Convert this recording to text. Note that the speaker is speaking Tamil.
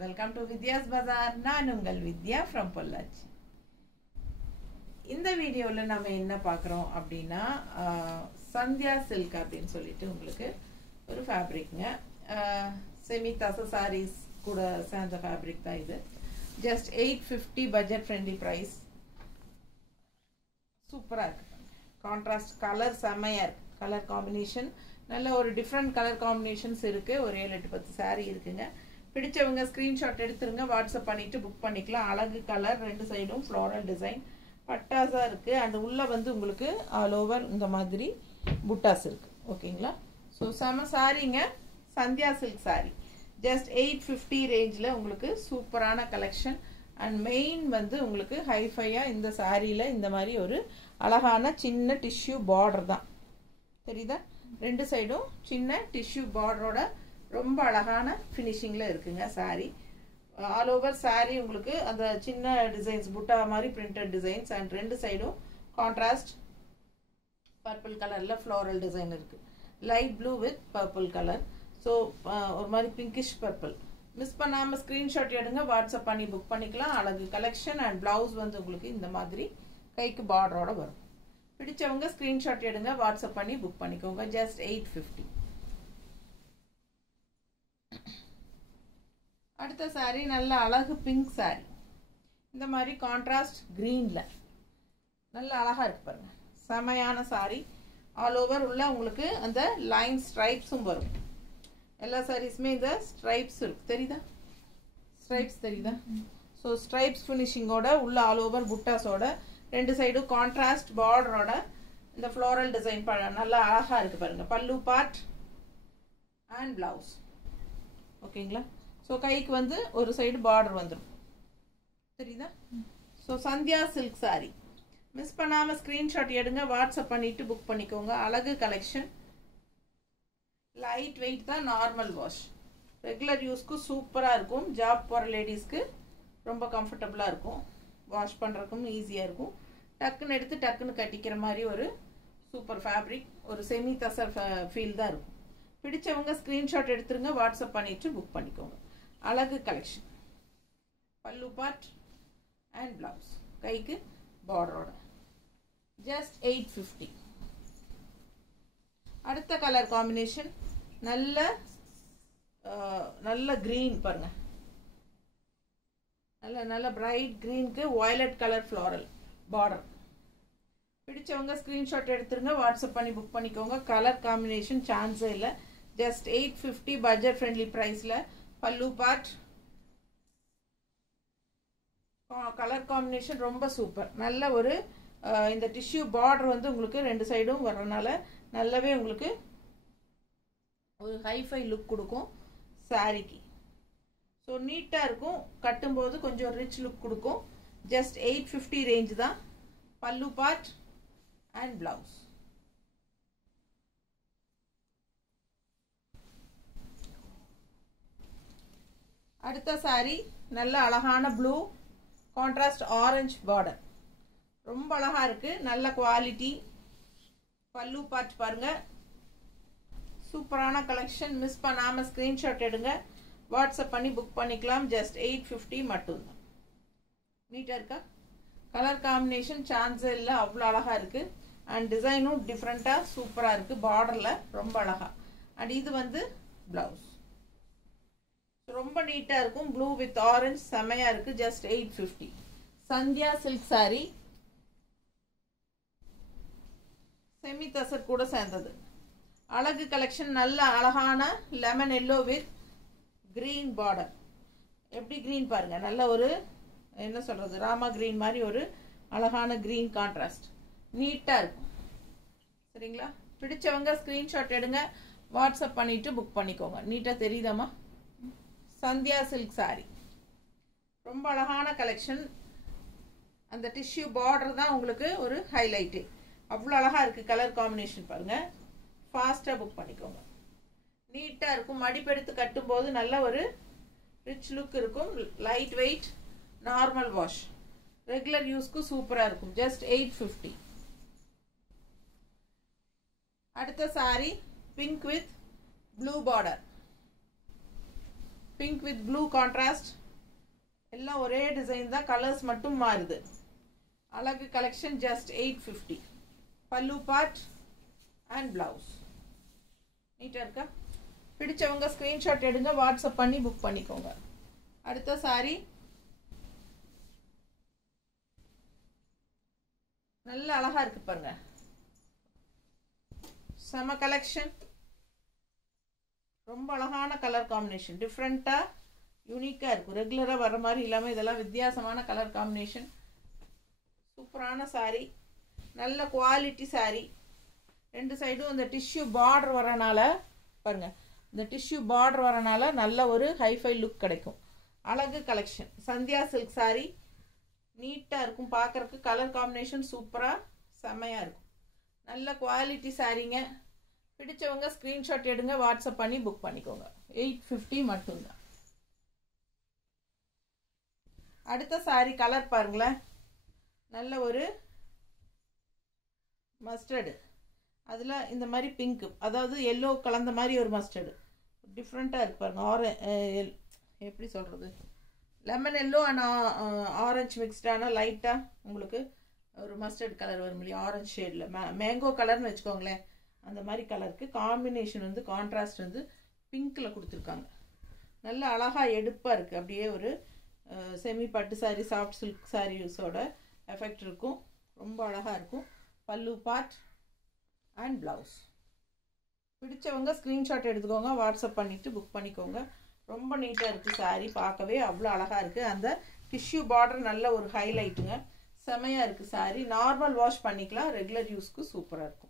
Welcome to Vidya's Bazaar. நான் உங்கள் வித்யா from பொள்ளாச்சி. இந்த வீடியோல நாம என்ன பார்க்கறோம் அப்படினா சந்தியா சில்க் அப்படினு சொல்லிட்டு உங்களுக்கு ஒரு ஃபேப்ரிக்ங்க. செமி தச சாரீஸ் கூட சேர்ந்த ஃபேப்ரிக் தான் இது. Just 850 budget friendly price. சூப்பரா இருக்கு. கான்ட்ராஸ்ட் கலர் செமையா இருக்கு. கலர் காம்பினேஷன் நல்ல ஒரு டிஃபரண்ட் கலர் காம்பினேஷன்ஸ் இருக்கு. ஒரு 7-8-10 saree இருக்குங்க. பிடிச்சவங்க ஸ்கிரீன்ஷாட் எடுத்துருங்க, வாட்ஸ்அப் பண்ணிட்டு புக் பண்ணிக்கலாம். அழகு கலர், ரெண்டு சைடும் ஃப்ளோரல் டிசைன், பட்டாஸா இருக்கு. அந்த உள்ள வந்து உங்களுக்கு ஆல் ஓவர் இந்த மாதிரி புட்டாஸ் இருக்கு. ஓகேங்களா? ஸோ செம சாரீங்க. சந்தியா சில்க் சாரி ஜஸ்ட் 850 ரேஞ்சில் உங்களுக்கு சூப்பரான கலெக்ஷன். அண்ட் மெயின் வந்து உங்களுக்கு ஹைஃபையா இந்த சாரியில் இந்த மாதிரி ஒரு அழகான சின்ன டிஷ்யூ பார்டர் தான் தெரியுதா? ரெண்டு சைடும் சின்ன டிஷ்யூ பார்டரோட ரொம்ப அழகான ஃபினிஷிங்கில் இருக்குங்க சாரி. ஆல் ஓவர் சாரி உங்களுக்கு அந்த சின்ன டிசைன்ஸ் புட்டா மாதிரி பிரிண்டட் டிசைன்ஸ் அண்ட் ரெண்டு சைடும் கான்ட்ராஸ்ட் பர்பிள் கலரில் ஃப்ளோரல் டிசைன் இருக்குது. Light blue with purple colour. So ஒரு மாதிரி பிங்கிஷ் பர்பிள். மிஸ் பண்ணாமல் ஸ்க்ரீன்ஷாட் எடுங்க, வாட்ஸ்அப் பண்ணி புக் பண்ணிக்கலாம். அழகு கலெக்ஷன். அண்ட் ப்ளவுஸ் வந்து உங்களுக்கு இந்த மாதிரி கைக்கு பார்டரோட வரும். பிடிச்சவங்க ஸ்க்ரீன்ஷாட் எடுங்க, வாட்ஸ்அப் பண்ணி புக் பண்ணிக்கோங்க. ஜஸ்ட் 850. அடுத்த சாரி நல்ல அழகு பிங்க் சாரி. இந்த மாதிரி கான்ட்ராஸ்ட் கிரீன்ல நல்ல அழகா இருக்கு பாருங்க. செமையான சாரி. ஆல் ஓவர் உள்ள உங்களுக்கு அந்த லைன் ஸ்ட்ரைப்ஸும் வரும். எல்லா சாரீஸுமே இந்த ஸ்ட்ரைப்ஸ் இருக்கு. தெரியுதா? ஸ்ட்ரைப்ஸ் தெரியுதா? ஸோ ஸ்ட்ரைப்ஸ் ஃபினிஷிங்கோட உள்ள ஆல் ஓவர் புட்டாஸோட ரெண்டு சைடும் கான்ட்ராஸ்ட் பார்டரோட இந்த ஃப்ளோரல் டிசைன் நல்லா அழகா இருக்கு பாருங்க. பல்லு பார்ட் அண்ட் பிளவுஸ். ஓகேங்களா? ஸோ கைக்கு வந்து ஒரு சைடு பார்டர் வந்துடும். தெரியுதா? So Sandhya silk sorry miss பண்ணாமல் ஸ்க்ரீன்ஷாட் எடுங்க, வாட்ஸ்அப் பண்ணிட்டு புக் பண்ணிக்கோங்க. அழகு கலெக்ஷன். லைட் வெயிட் தான், நார்மல் வாஷ். ரெகுலர் யூஸ்க்கு சூப்பராக இருக்கும். ஜாப் போகிற லேடிஸ்க்கு ரொம்ப கம்ஃபர்டபுளாக இருக்கும். வாஷ் பண்ணுறதுக்கும் ஈஸியாக இருக்கும். டக்குன்னு எடுத்து டக்குன்னு கட்டிக்கிற மாதிரி ஒரு சூப்பர் ஃபேப்ரிக். ஒரு செமி தசர் ஃபீல் தான் இருக்கும். பிடிச்சவங்க ஸ்க்ரீன்ஷாட் எடுத்துருங்க, வாட்ஸ்அப் பண்ணிட்டு புக் பண்ணிக்கோங்க. அழகு கலெக்ஷன். பல்லு பார்ட் அண்ட் பிளவுஸ். கைக்கு பார்டரோட ஜஸ்ட் 850. அடுத்த கலர் காம்பினேஷன் நல்ல நல்ல கிரீன் பாருங்க. நல்ல நல்ல பிரைட் கிரீனுக்கு வயலட் கலர் ஃப்ளோரல் பார்டர். பிடிச்சவங்க ஸ்க்ரீன்ஷாட் எடுத்துருங்க, வாட்ஸ்அப் பண்ணி புக் பண்ணிக்கோங்க. கலர் காம்பினேஷன் சான்ஸே இல்லை. ஜஸ்ட் 850 பட்ஜெட் ஃப்ரெண்ட்லி ப்ரைஸில். பல்லு பார்ட் கலர் காம்பினேஷன் ரொம்ப சூப்பர். நல்ல ஒரு இந்த டிஷ்யூ பார்டர் வந்து உங்களுக்கு ரெண்டு சைடும் வர்றதுனால நல்லாவே உங்களுக்கு ஒரு ஹைஃபை லுக் கொடுக்கும் சாரிக்கு. ஸோ நீட்டாக இருக்கும். கட்டும்போது கொஞ்சம் ரிச் லுக் கொடுக்கும். ஜஸ்ட் 850 ரேஞ்ச் தான். பல்லு பார்ட் அண்ட் பிளவுஸ். அடுத்த சாரி நல்ல அழகான ப்ளூ கான்ட்ராஸ்ட் ஆரஞ்சு பார்டர். ரொம்ப அழகா இருக்கு. நல்ல குவாலிட்டி. பல்லு பார்ட் பாருங்க. சூப்பரான கலெக்ஷன். மிஸ் பண்ணாம ஸ்கிரீன்ஷாட் எடுங்க, வாட்ஸ்அப் பண்ணி புக் பண்ணிக்கலாம். ஜஸ்ட் 850 மட்டும்தான். நீட்டா இருக்கா? கலர் காம்பினேஷன் சான்ஸ் இல்லை, அவ்வளோ அழகா இருக்கு. அண்ட் டிசைனும் டிஃப்ரெண்டா சூப்பரா இருக்கு. பார்டர்ல ரொம்ப அழகா. அண்ட் இது வந்து பிளவுஸ். ரொம்ப நீட்டா இருக்கும். ப்ளூ வித் ஆரஞ்சு செமையா இருக்கு. ஜஸ்ட் 850. Sandhya silk sari. Semi tussar கூட சேர்ந்தது. அழகு கலெக்ஷன். நல்ல அழகான lemon yellow with green border. எப்படி கிரீன் பாருங்க. நல்ல ஒரு என்ன சொல்றது, ராமா கிரீன் மாதிரி ஒரு அழகான கிரீன் கான்ட்ராஸ்ட். நீட்டா இருக்கும். சரிங்களா? பிடிச்சவங்க ஸ்கிரீன்ஷாட் எடுங்க, வாட்ஸ்அப் பண்ணிட்டு புக் பண்ணிக்கோங்க. நீட்டா தெரியுதாமா? சந்தியா சில்க் சாரி ரொம்ப அழகான கலெக்ஷன். அந்த டிஷ்யூ பார்டர் தான் உங்களுக்கு ஒரு ஹைலைட்டு. அவ்வளோ அழகா இருக்கு. கலர் காம்பினேஷன் பாருங்க. ஃபாஸ்டா புக் பண்ணிக்கோங்க. நீட்டா இருக்கும். மடிப்பெடுத்து கட்டும்போது நல்ல ஒரு ரிச் லுக் இருக்கும். Light weight, normal wash. Regular யூஸ்க்கு சூப்பரா இருக்கும். ஜஸ்ட் 850. அடுத்த sari pink with blue border. Pink with blue contrast. எல்லாம் ஒரே டிசைன் தான், கலர்ஸ் மட்டும் மாறுது. அழகு கலெக்ஷன் ஜஸ்ட் 850. பல்லு பார்ட் அண்ட் பிளவுஸ். நீட்டாக இருக்கா? பிடிச்சவங்க ஸ்க்ரீன்ஷாட் எடுங்க, வாட்ஸ்அப் பண்ணி புக் பண்ணிக்கோங்க. அடுத்த சாரி நல்ல அழகா இருக்கு பாருங்க. செம கலெக்ஷன், ரொம்ப அழகான கலர் காம்பினேஷன், டிஃப்ரெண்டா யூனிக்கா இருக்கும். ரெகுலரா வர மாதிரி இல்லாம இதெல்லாம் வித்தியாசமான கலர் காம்பினேஷன். சூப்பரான சாரி, நல்ல குவாலிட்டி சாரி. ரெண்டு சைடும் இந்த டிஷ்யூ பார்டர் வரனால பாருங்க, இந்த டிஷ்யூ பார்டர் வரனால நல்ல ஒரு ஹைஃபை லுக் கிடைக்கும். அழகு கலெக்ஷன், சந்தியா சில்க் சாரி. நீட்டா இருக்கும் பார்க்கறதுக்கு. கலர் காம்பினேஷன் சூப்பரா செமையா இருக்கும். நல்ல குவாலிட்டி சாரீங்க. பிடிச்சவங்க ஸ்கிரீன்ஷாட் எடுங்க, வாட்ஸ்அப் பண்ணி புக் பண்ணிக்கோங்க. 850 மட்டும்தான். அடுத்த சாரி கலர் பாருங்களேன், நல்ல ஒரு மஸ்டர்டு, அதில் இந்த மாதிரி பிங்க், அதாவது எல்லோ கலந்த மாதிரி ஒரு மஸ்டர்டு. டிஃப்ரெண்ட்டாக இருக்கு பாருங்க. எப்படி சொல்கிறது, லெமன் எல்லோ அண்ட் ஆரஞ்சு மிக்ஸ்டான லைட்டாக உங்களுக்கு ஒரு மஸ்டர்ட் கலர் வரும் இல்லையா, ஆரஞ்சு ஷேடில் மேங்கோ கலர்னு வச்சுக்கோங்களேன். அந்த மாதிரி கலருக்கு காம்பினேஷன் வந்து கான்ட்ராஸ்ட் வந்து பிங்க்கில் கொடுத்துருக்காங்க. நல்ல அழகாக எடுப்பாக இருக்குது. அப்படியே ஒரு செமி பட்டு சாரி, சாஃப்ட் சில்க் சாரீஸோட எஃபெக்ட் இருக்கும். ரொம்ப அழகாக இருக்கும். பல்லு பார்ட் அண்ட் ப்ளவுஸ். பிடிச்சவங்க ஸ்க்ரீன்ஷாட் எடுத்துக்கோங்க, வாட்ஸ்அப் பண்ணிவிட்டு புக் பண்ணிக்கோங்க. ரொம்ப நீட்டாக இருக்குது சாரீ, பார்க்கவே அவ்வளோ அழகாக இருக்குது. அந்த டிஷ்யூ பார்டர் நல்ல ஒரு ஹைலைட்டுங்க, செமையாக இருக்குது சாரீ. நார்மல் வாஷ் பண்ணிக்கலாம், ரெகுலர் யூஸ்க்கு சூப்பராக இருக்கும்.